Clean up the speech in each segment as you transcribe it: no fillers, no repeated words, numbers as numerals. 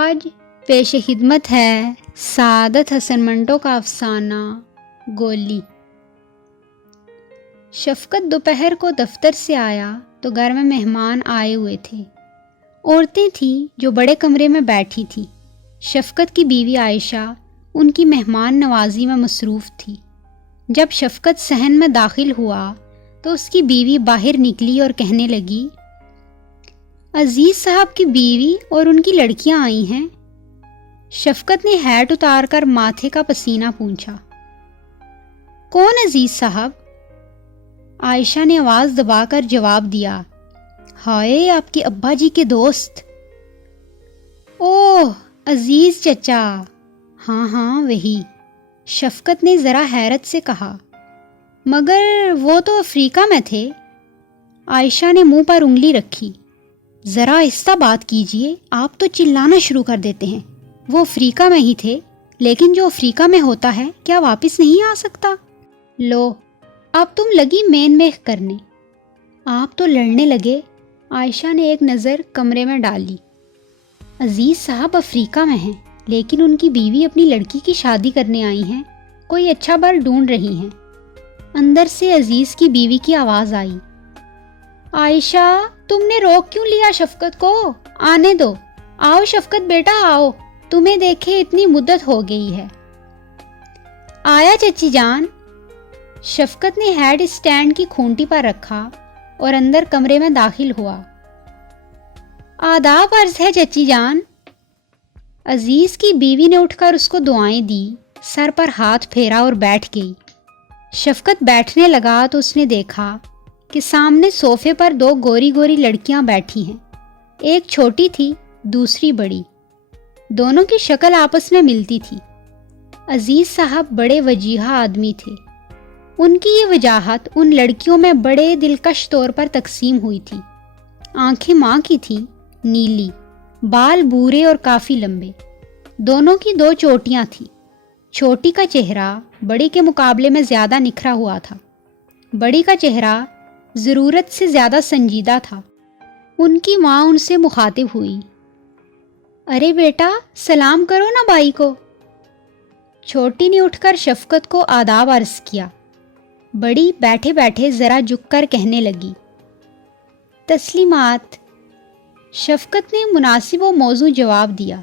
آج پیش خدمت ہے سعادت حسن منٹو کا افسانہ گولی۔ شفقت دوپہر کو دفتر سے آیا تو گھر میں مہمان آئے ہوئے تھے۔ عورتیں تھیں جو بڑے کمرے میں بیٹھی تھیں۔ شفقت کی بیوی عائشہ ان کی مہمان نوازی میں مصروف تھی۔ جب شفقت صحن میں داخل ہوا تو اس کی بیوی باہر نکلی اور کہنے لگی، عزیز صاحب کی بیوی اور ان کی لڑکیاں آئی ہیں۔ شفقت نے ہیٹ اتار کر ماتھے کا پسینہ پونچھا۔ کون عزیز صاحب؟ عائشہ نے آواز دبا کر جواب دیا، ہائے آپ کے ابا جی کے دوست۔ اوہ عزیز چچا، ہاں وہی، شفقت نے ذرا حیرت سے کہا، مگر وہ تو افریقہ میں تھے۔ عائشہ نے منہ پر انگلی رکھی، ذرا آہستہ بات کیجیے، آپ تو چلانا شروع کر دیتے ہیں۔ وہ افریقہ میں ہی تھے، لیکن جو افریقہ میں ہوتا ہے کیا واپس نہیں آ سکتا؟ لو اب تم لگی مین میخ کرنے، آپ تو لڑنے لگے۔ عائشہ نے ایک نظر کمرے میں ڈالی۔ عزیز صاحب افریقہ میں ہیں، لیکن ان کی بیوی اپنی لڑکی کی شادی کرنے آئی ہیں، کوئی اچھا بر ڈھونڈ رہی ہیں۔ اندر سے عزیز کی بیوی کی آواز آئی، عائشہ تم نے روک کیوں لیا شفقت کو؟ آنے دو، آؤ شفقت بیٹا آؤ، تمہیں دیکھے اتنی مدت ہو گئی ہے۔ آیا چچی جان۔ شفقت نے ہیڈ اسٹینڈ کی کھونٹی پر رکھا اور اندر کمرے میں داخل ہوا۔ آداب عرض ہے چچی جان۔ عزیز کی بیوی نے اٹھ کر اس کو دعائیں دی، سر پر ہاتھ پھیرا اور بیٹھ گئی۔ شفقت بیٹھنے لگا تو اس نے دیکھا کہ سامنے صوفے پر دو گوری گوری لڑکیاں بیٹھی ہیں، ایک چھوٹی تھی، دوسری بڑی۔ دونوں کی شکل آپس میں ملتی تھی۔ عزیز صاحب بڑے وجیحہ آدمی تھے۔ ان کی یہ وجاہت ان لڑکیوں میں بڑے دلکش طور پر تقسیم ہوئی تھی۔ آنکھیں ماں کی تھیں، نیلی، بال بھورے اور کافی لمبے، دونوں کی دو چوٹیاں تھیں۔ چھوٹی کا چہرہ بڑی کے مقابلے میں زیادہ نکھرا ہوا تھا۔ بڑی کا چہرہ ضرورت سے زیادہ سنجیدہ تھا۔ ان کی ماں ان سے مخاطب ہوئی، ارے بیٹا سلام کرو نا بھائی کو۔ چھوٹی نے اٹھ کر شفقت کو آداب عرض کیا۔ بڑی بیٹھے بیٹھے ذرا جھک کر کہنے لگی، تسلیمات۔ شفقت نے مناسب و موزوں جواب دیا۔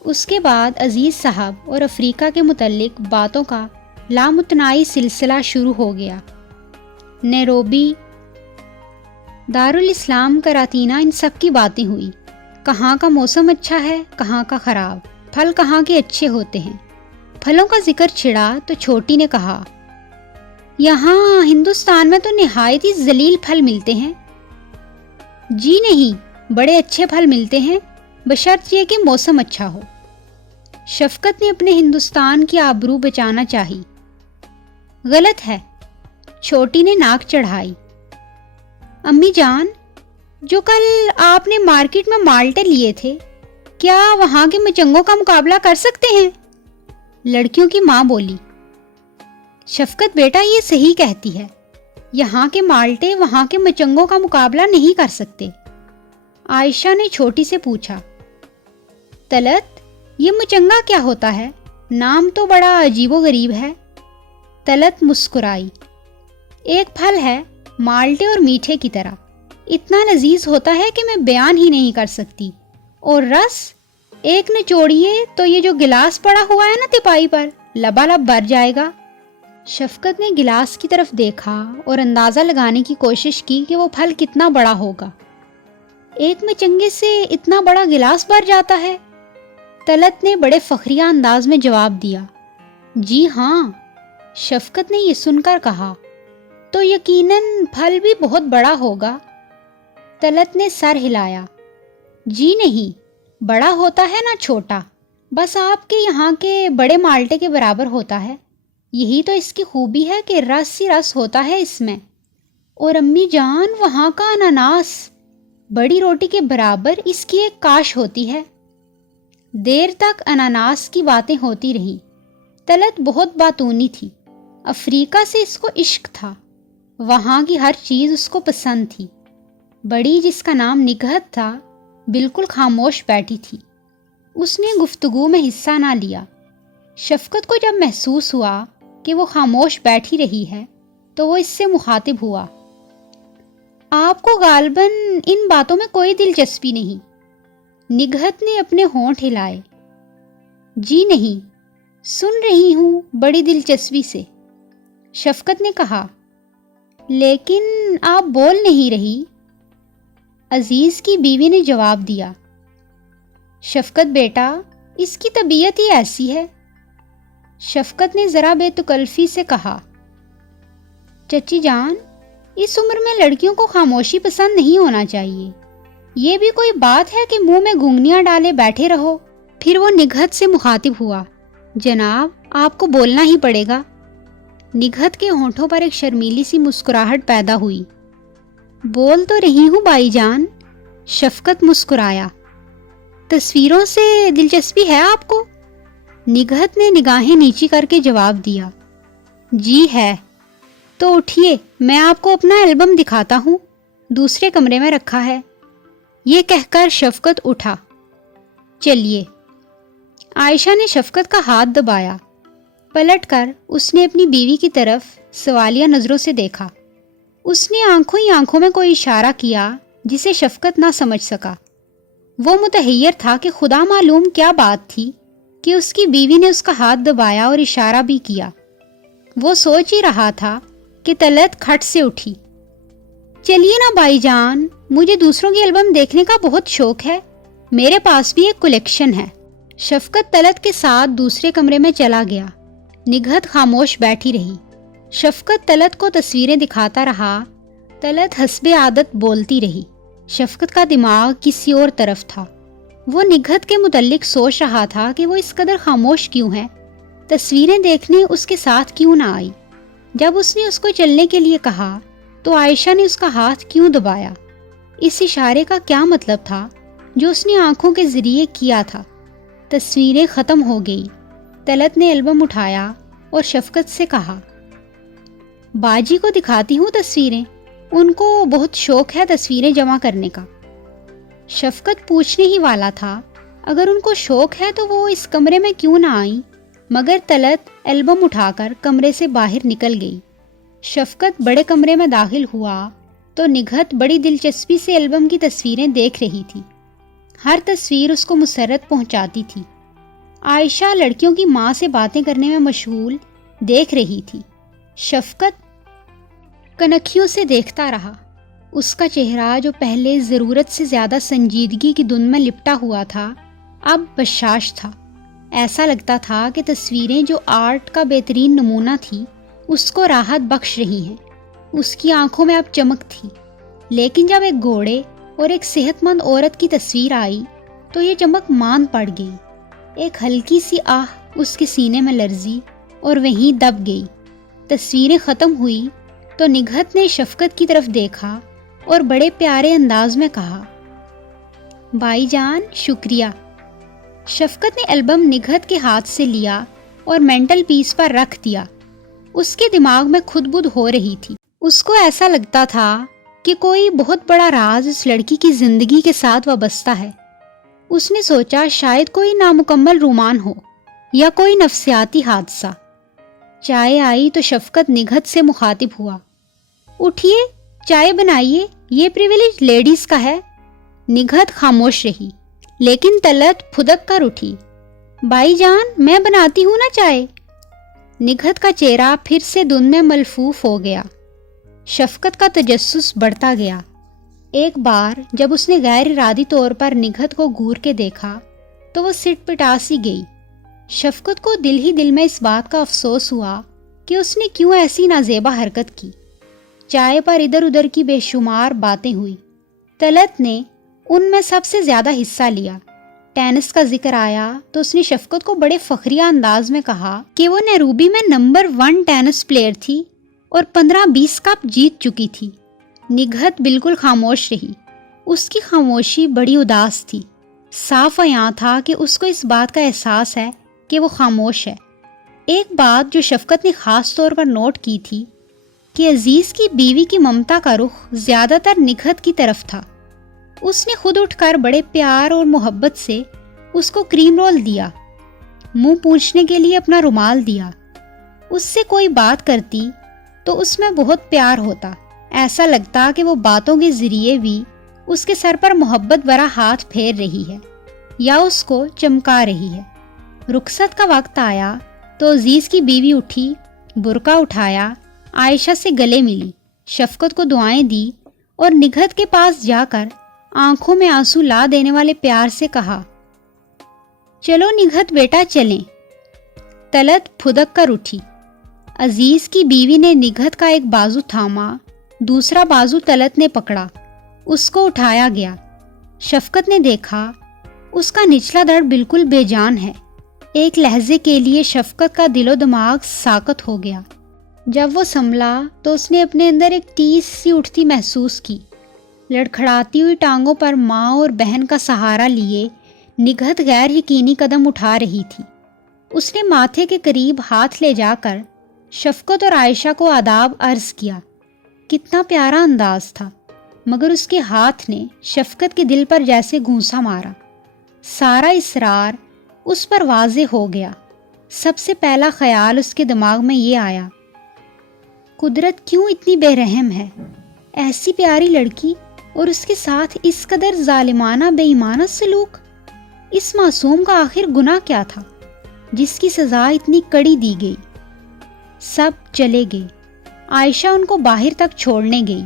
اس کے بعد عزیز صاحب اور افریقہ کے متعلق باتوں کا لامتناہی سلسلہ شروع ہو گیا۔ نیروبی، دارالاسلام، کراتینہ، ان سب کی باتیں ہوئی۔ کہاں کا موسم اچھا ہے، کہاں کا خراب، پھل کہاں کے اچھے ہوتے ہیں۔ پھلوں کا ذکر چھڑا تو چھوٹی نے کہا، یہاں ہندوستان میں تو نہایت ہی ذلیل پھل ملتے ہیں۔ جی نہیں، بڑے اچھے پھل ملتے ہیں، بشرط یہ کہ موسم اچھا ہو۔ شفقت نے اپنے ہندوستان کی آبرو بچانا چاہی۔ غلط ہے، چھوٹی نے ناک چڑھائی۔ امی جان، جو کل آپ نے مارکیٹ میں مالٹے لیے تھے، کیا وہاں کے مچنگوں کا مقابلہ کر سکتے ہیں؟ لڑکیوں کی ماں بولی۔ شفقت بیٹا یہ صحیح کہتی ہے، یہاں کے مالٹے وہاں کے مچنگوں کا مقابلہ نہیں کر سکتے۔ عائشہ نے چھوٹی سے پوچھا، طلعت یہ مچنگا کیا ہوتا ہے؟ نام تو بڑا عجیب و غریب ہے۔ طلعت مسکرائی، ایک پھل ہے، مالٹے اور میٹھے کی طرح، اتنا لذیذ ہوتا ہے کہ میں بیان ہی نہیں کر سکتی۔ اور رس، ایک نچوڑیے تو یہ جو گلاس پڑا ہوا ہے نا تپائی پر، لبالب بھر جائے گا۔ شفقت نے گلاس کی طرف دیکھا اور اندازہ لگانے کی کوشش کی کہ وہ پھل کتنا بڑا ہوگا۔ ایک مچنگے سے اتنا بڑا گلاس بھر جاتا ہے؟ طلعت نے بڑے فخریہ انداز میں جواب دیا، جی ہاں۔ شفقت نے یہ سن کر کہا، تو یقیناً پھل بھی بہت بڑا ہوگا۔ طلعت نے سر ہلایا، جی نہیں، بڑا ہوتا ہے نہ چھوٹا، بس آپ کے یہاں کے بڑے مالٹے کے برابر ہوتا ہے۔ یہی تو اس کی خوبی ہے کہ رس ہی رس ہوتا ہے اس میں۔ اور امی جان، وہاں کا اناناس بڑی روٹی کے برابر اس کی ایک کاش ہوتی ہے۔ دیر تک اناناس کی باتیں ہوتی رہیں۔ طلعت بہت باتونی تھی، افریقہ سے اس کو عشق تھا، وہاں کی ہر چیز اس کو پسند تھی۔ بڑی، جس کا نام نگہت تھا، بالکل خاموش بیٹھی تھی۔ اس نے گفتگو میں حصہ نہ لیا۔ شفقت کو جب محسوس ہوا کہ وہ خاموش بیٹھی رہی ہے تو وہ اس سے مخاطب ہوا۔ آپ کو غالباً ان باتوں میں کوئی دلچسپی نہیں؟ نگہت نے اپنے ہونٹ ہلائے۔ جی نہیں، سن رہی ہوں بڑی دلچسپی سے، شفقت نے کہا، لیکن آپ بول نہیں رہی، عزیز کی بیوی نے جواب دیا۔ شفقت بیٹا، اس کی طبیعت ہی ایسی ہے، شفقت نے ذرا بے تکلفی سے کہا۔ چچی جان، اس عمر میں لڑکیوں کو خاموشی پسند نہیں ہونا چاہیے، یہ بھی کوئی بات ہے کہ منہ میں گھنگنیاں ڈالے بیٹھے رہو؟ پھر وہ نگہت سے مخاطب ہوا۔ جناب، آپ کو بولنا ہی پڑے گا۔ نگہت کے ہونٹوں پر ایک شرمیلی سی مسکراہٹ پیدا ہوئی۔ بول تو رہی ہوں بائی جان، شفقت مسکرایا۔ تصویروں سے دلچسپی ہے آپ کو؟ نگہت نے نگاہیں نیچی کر کے جواب دیا۔ جی ہے۔ تو اٹھیے، میں آپ کو اپنا البم دکھاتا ہوں، دوسرے کمرے میں رکھا ہے۔ یہ کہہ کر شفقت اٹھا۔ چلیے۔ عائشہ نے شفقت کا ہاتھ دبایا۔ پلٹ کر اس نے اپنی بیوی کی طرف سوالیہ نظروں سے دیکھا۔ اس نے آنکھوں ہی آنکھوں میں کوئی اشارہ کیا جسے شفقت نہ سمجھ سکا۔ وہ متحیر تھا کہ خدا معلوم کیا بات تھی کہ اس کی بیوی نے اس کا ہاتھ دبایا اور اشارہ بھی کیا۔ وہ سوچ ہی رہا تھا کہ طلعت کھٹ سے اٹھی۔ چلیے نا بھائی جان، مجھے دوسروں کی البم دیکھنے کا بہت شوق ہے، میرے پاس بھی ایک کلیکشن ہے۔ شفقت طلعت کے ساتھ دوسرے کمرے میں چلا گیا۔ نگہت خاموش بیٹھی رہی۔ شفقت طلعت کو تصویریں دکھاتا رہا۔ طلعت حسب عادت بولتی رہی۔ شفقت کا دماغ کسی اور طرف تھا۔ وہ نگہت کے متعلق سوچ رہا تھا کہ وہ اس قدر خاموش کیوں ہے، تصویریں دیکھنے اس کے ساتھ کیوں نہ آئی۔ جب اس نے اس کو چلنے کے لیے کہا تو عائشہ نے اس کا ہاتھ کیوں دبایا؟ اس اشارے کا کیا مطلب تھا جو اس نے آنکھوں کے ذریعے کیا تھا؟ تصویریں ختم ہو گئی۔ طلعت نے البم اٹھایا اور شفقت سے کہا، باجی کو دکھاتی ہوں تصویریں، ان کو بہت شوق ہے تصویریں جمع کرنے کا۔ شفقت پوچھنے ہی والا تھا، اگر ان کو شوق ہے تو وہ اس کمرے میں کیوں نہ آئیں، مگر طلعت البم اٹھا کر کمرے سے باہر نکل گئی۔ شفقت بڑے کمرے میں داخل ہوا تو نگہت بڑی دلچسپی سے البم کی تصویریں دیکھ رہی تھی۔ ہر تصویر اس کو مسرت پہنچاتی تھی۔ عائشہ لڑکیوں کی ماں سے باتیں کرنے میں مشغول دیکھ رہی تھی۔ شفقت کنکھیوں سے دیکھتا رہا۔ اس کا چہرہ جو پہلے ضرورت سے زیادہ سنجیدگی کی دھن میں لپٹا ہوا تھا، اب بشاش تھا۔ ایسا لگتا تھا کہ تصویریں جو آرٹ کا بہترین نمونہ تھی اس کو راحت بخش رہی ہیں۔ اس کی آنکھوں میں اب چمک تھی، لیکن جب ایک گھوڑے اور ایک صحت مند عورت کی تصویر آئی تو یہ چمک ماند پڑ گئی۔ ایک ہلکی سی آہ اس کے سینے میں لرزی اور وہیں دب گئی۔ تصویریں ختم ہوئی تو نگہت نے شفقت کی طرف دیکھا اور بڑے پیارے انداز میں کہا، بھائی جان شکریہ۔ شفقت نے البم نگہت کے ہاتھ سے لیا اور مینٹل پیس پر رکھ دیا۔ اس کے دماغ میں خود بدھ ہو رہی تھی۔ اس کو ایسا لگتا تھا کہ کوئی بہت بڑا راز اس لڑکی کی زندگی کے ساتھ وابستہ ہے۔ اس نے سوچا شاید کوئی نامکمل رومان ہو یا کوئی نفسیاتی حادثہ۔ چائے آئی تو شفقت نگہت سے مخاطب ہوا، اٹھیے چائے بنائیے، یہ پریویلیج لیڈیز کا ہے۔ نگہت خاموش رہی، لیکن طلعت پھدک کر اٹھی، بھائی جان میں بناتی ہوں نا چائے۔ نگہت کا چہرہ پھر سے دھن میں ملفوف ہو گیا۔ شفقت کا تجسس بڑھتا گیا۔ ایک بار جب اس نے غیر ارادی طور پر نگہت کو گور کے دیکھا تو وہ سٹ پٹا سی گئی۔ شفقت کو دل ہی دل میں اس بات کا افسوس ہوا کہ اس نے کیوں ایسی نازیبا حرکت کی۔ چائے پر ادھر ادھر کی بے شمار باتیں ہوئی۔ طلعت نے ان میں سب سے زیادہ حصہ لیا۔ ٹینس کا ذکر آیا تو اس نے شفقت کو بڑے فخریہ انداز میں کہا کہ وہ نیروبی میں نمبر 1 ٹینس پلیئر تھی اور 15-20 کپ جیت چکی تھی۔ نگہت بالکل خاموش رہی۔ اس کی خاموشی بڑی اداس تھی۔ صاف عیاں تھا کہ اس کو اس بات کا احساس ہے کہ وہ خاموش ہے۔ ایک بات جو شفقت نے خاص طور پر نوٹ کی تھی کہ عزیز کی بیوی کی ممتا کا رخ زیادہ تر نگہت کی طرف تھا۔ اس نے خود اٹھ کر بڑے پیار اور محبت سے اس کو کریم رول دیا، منہ پونچھنے کے لیے اپنا رومال دیا۔ اس سے کوئی بات کرتی تو اس میں بہت پیار ہوتا، ایسا لگتا کہ وہ باتوں کے ذریعے بھی اس کے سر پر محبت بھرا ہاتھ پھیر رہی ہے یا اس کو چمکا رہی ہے۔ رخصت کا وقت آیا تو عزیز کی بیوی اٹھی، برقع اٹھایا، عائشہ سے گلے ملی، شفقت کو دعائیں دی اور نگہت کے پاس جا کر آنکھوں میں آنسو لا دینے والے پیار سے کہا، چلو نگہت بیٹا چلیں۔ طلعت پھدک کر اٹھی۔ عزیز کی بیوی نے نگہت کا ایک بازو تھاما، دوسرا بازو طلعت نے پکڑا، اس کو اٹھایا گیا۔ شفقت نے دیکھا اس کا نچلا دڑ بالکل بے جان ہے۔ ایک لہجے کے لیے شفقت کا دل و دماغ ساکت ہو گیا۔ جب وہ سنبھلا تو اس نے اپنے اندر ایک ٹیس سی اٹھتی محسوس کی۔ لڑکھڑاتی ہوئی ٹانگوں پر ماں اور بہن کا سہارا لیے نگہت غیر یقینی قدم اٹھا رہی تھی۔ اس نے ماتھے کے قریب ہاتھ لے جا کر شفقت اور عائشہ کو آداب عرض کیا۔ کتنا پیارا انداز تھا، مگر اس کے ہاتھ نے شفقت کے دل پر جیسے گھونسا مارا۔ سارا اسرار اس پر واضح ہو گیا۔ سب سے پہلا خیال اس کے دماغ میں یہ آیا، قدرت کیوں اتنی بے رحم ہے؟ ایسی پیاری لڑکی اور اس کے ساتھ اس قدر ظالمانہ بے ایمانہ سلوک۔ اس معصوم کا آخر گناہ کیا تھا جس کی سزا اتنی کڑی دی گئی؟ سب چلے گئے۔ عائشہ ان کو باہر تک چھوڑنے گئی۔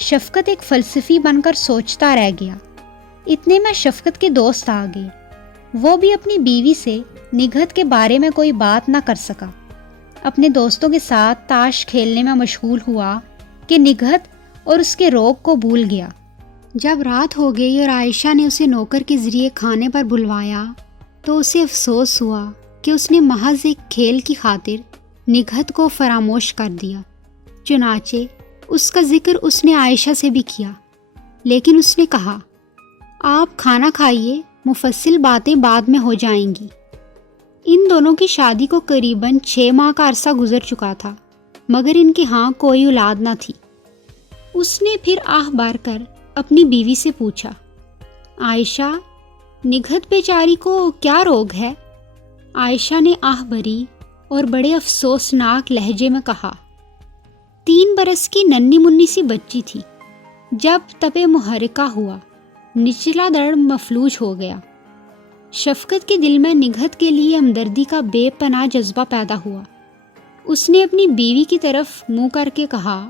شفقت ایک فلسفی بن کر سوچتا رہ گیا۔ اتنے میں شفقت کے دوست آ گئے۔ وہ بھی اپنی بیوی سے نگہت کے بارے میں کوئی بات نہ کر سکا۔ اپنے دوستوں کے ساتھ تاش کھیلنے میں مشغول ہوا کہ نگہت اور اس کے روگ کو بھول گیا۔ جب رات ہو گئی اور عائشہ نے اسے نوکر کے ذریعے کھانے پر بلوایا تو اسے افسوس ہوا کہ اس نے محض ایک کھیل کی خاطر نگہت کو فراموش کر دیا۔ چنانچہ اس کا ذکر اس نے عائشہ سے بھی کیا، لیکن اس نے کہا، آپ کھانا کھائیے، مفصل باتیں بعد میں ہو جائیں گی۔ ان دونوں کی شادی کو قریباً 6 ماہ کا عرصہ گزر چکا تھا، مگر ان کے ہاں کوئی اولاد نہ تھی۔ اس نے پھر آہ بھر کر اپنی بیوی سے پوچھا، عائشہ، نگہت بیچاری کو کیا روگ ہے؟ عائشہ نے آہ بھری اور بڑے افسوسناک لہجے میں کہا، 3 برس کی ننھی منی سی بچی تھی، جب تپ محرکہ ہوا، نچلا دڑ مفلوج ہو گیا۔ شفقت کے دل میں نگہت کے لیے ہمدردی کا بے پناہ جذبہ پیدا ہوا۔ اس نے اپنی بیوی کی طرف منہ کر کے کہا،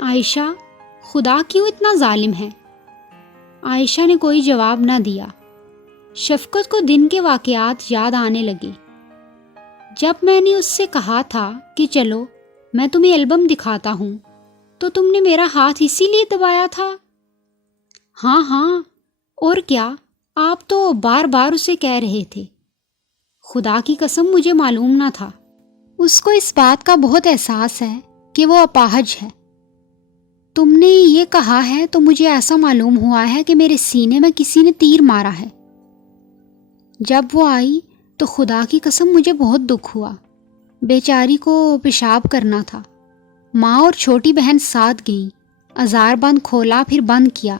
عائشہ، خدا کیوں اتنا ظالم ہے؟ عائشہ نے کوئی جواب نہ دیا۔ شفقت کو دن کے واقعات یاد آنے لگے۔ جب میں نے اس سے کہا تھا کہ چلو میں تمہیں البم دکھاتا ہوں تو تم نے میرا ہاتھ اسی لیے دبایا تھا۔ ہاں ہاں، اور کیا، آپ تو بار بار اسے کہہ رہے تھے۔ خدا کی قسم مجھے معلوم نہ تھا۔ اس کو اس بات کا بہت احساس ہے کہ وہ اپاہج ہے۔ تم نے یہ کہا ہے تو مجھے ایسا معلوم ہوا ہے کہ میرے سینے میں کسی نے تیر مارا ہے۔ جب وہ آئی تو خدا کی قسم مجھے بہت دکھ ہوا۔ بیچاری کو پیشاب کرنا تھا۔ ماں اور چھوٹی بہن ساتھ گئیں۔ ازار بند کھولا پھر بند کیا۔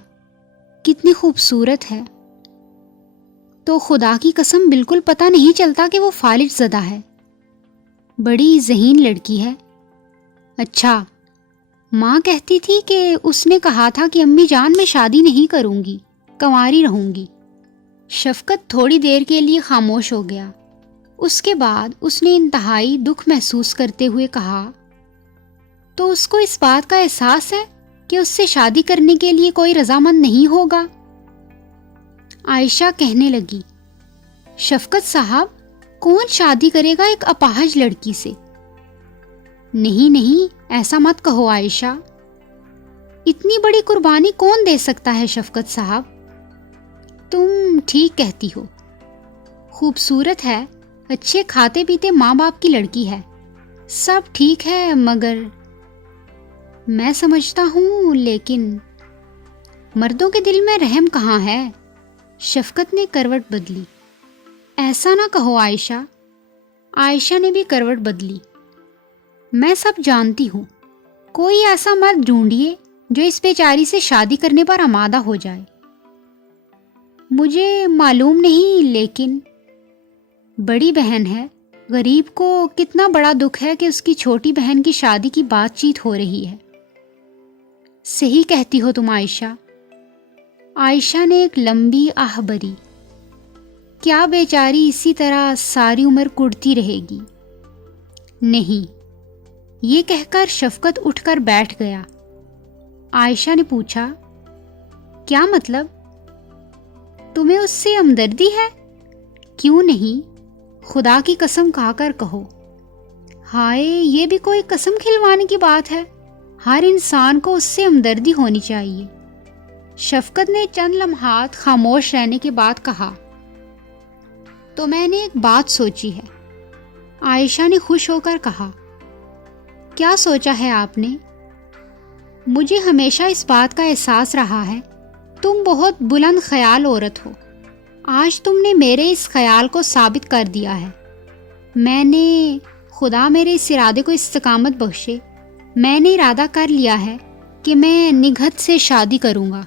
کتنی خوبصورت ہے۔ تو خدا کی قسم بالکل پتہ نہیں چلتا کہ وہ فالج زدہ ہے۔ بڑی ذہین لڑکی ہے۔ اچھا، ماں کہتی تھی کہ اس نے کہا تھا کہ امی جان میں شادی نہیں کروں گی، کنواری رہوں گی۔ شفقت تھوڑی دیر کے لیے خاموش ہو گیا۔ اس کے بعد اس نے انتہائی دکھ محسوس کرتے ہوئے کہا، تو اس کو اس بات کا احساس ہے کہ اس سے شادی کرنے کے لیے کوئی رضامند نہیں ہوگا؟ عائشہ کہنے لگی، شفقت صاحب، کون شادی کرے گا ایک اپاہج لڑکی سے؟ نہیں نہیں، ایسا مت کہو عائشہ۔ اتنی بڑی قربانی کون دے سکتا ہے شفقت صاحب؟ تم ٹھیک کہتی ہو۔ خوبصورت ہے، اچھے کھاتے پیتے ماں باپ کی لڑکی ہے، سب ٹھیک ہے، مگر میں سمجھتا ہوں، لیکن مردوں کے دل میں رحم کہاں ہے؟ شفقت نے کروٹ بدلی۔ ایسا نہ کہو عائشہ۔ عائشہ نے بھی کروٹ بدلی۔ میں سب جانتی ہوں۔ کوئی ایسا مرد ڈھونڈیے جو اس بیچاری سے شادی کرنے پر آمادہ ہو جائے۔ مجھے معلوم نہیں، لیکن بڑی بہن ہے، غریب کو کتنا بڑا دکھ ہے کہ اس کی چھوٹی بہن کی شادی کی بات چیت ہو رہی ہے۔ صحیح کہتی ہو تم عائشہ۔ عائشہ نے ایک لمبی آہ بھری۔ کیا بیچاری اسی طرح ساری عمر کڑتی رہے گی؟ نہیں، یہ کہہ کر شفقت اٹھ کر بیٹھ گیا۔ عائشہ نے پوچھا، کیا مطلب؟ تمہیں اس سے ہمدردی ہے؟ کیوں نہیں، خدا کی قسم کھا کر کہو۔ ہائے، یہ بھی کوئی قسم کھلوانے کی بات ہے؟ ہر انسان کو اس سے ہمدردی ہونی چاہیے۔ شفقت نے چند لمحات خاموش رہنے کے بعد کہا، تو میں نے ایک بات سوچی ہے۔ عائشہ نے خوش ہو کر کہا، کیا سوچا ہے آپ نے؟ مجھے ہمیشہ اس بات کا احساس رہا ہے، تم بہت بلند خیال عورت ہو۔ آج تم نے میرے اس خیال کو ثابت کر دیا ہے۔ خدا میرے اس ارادے کو استقامت بخشے، میں نے ارادہ کر لیا ہے کہ میں نگہت سے شادی کروں گا۔